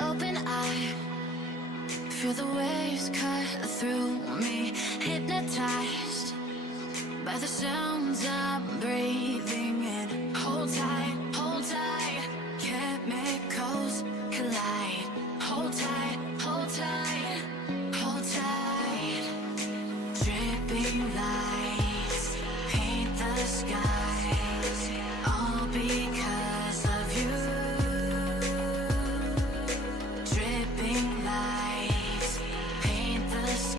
open eye, feel the waves cut through me, hypnotized by the sounds I'm breathing in. Hold tight, chemicals collide. Hold tight, hold tight, hold tight. Dripping lights paint the sky.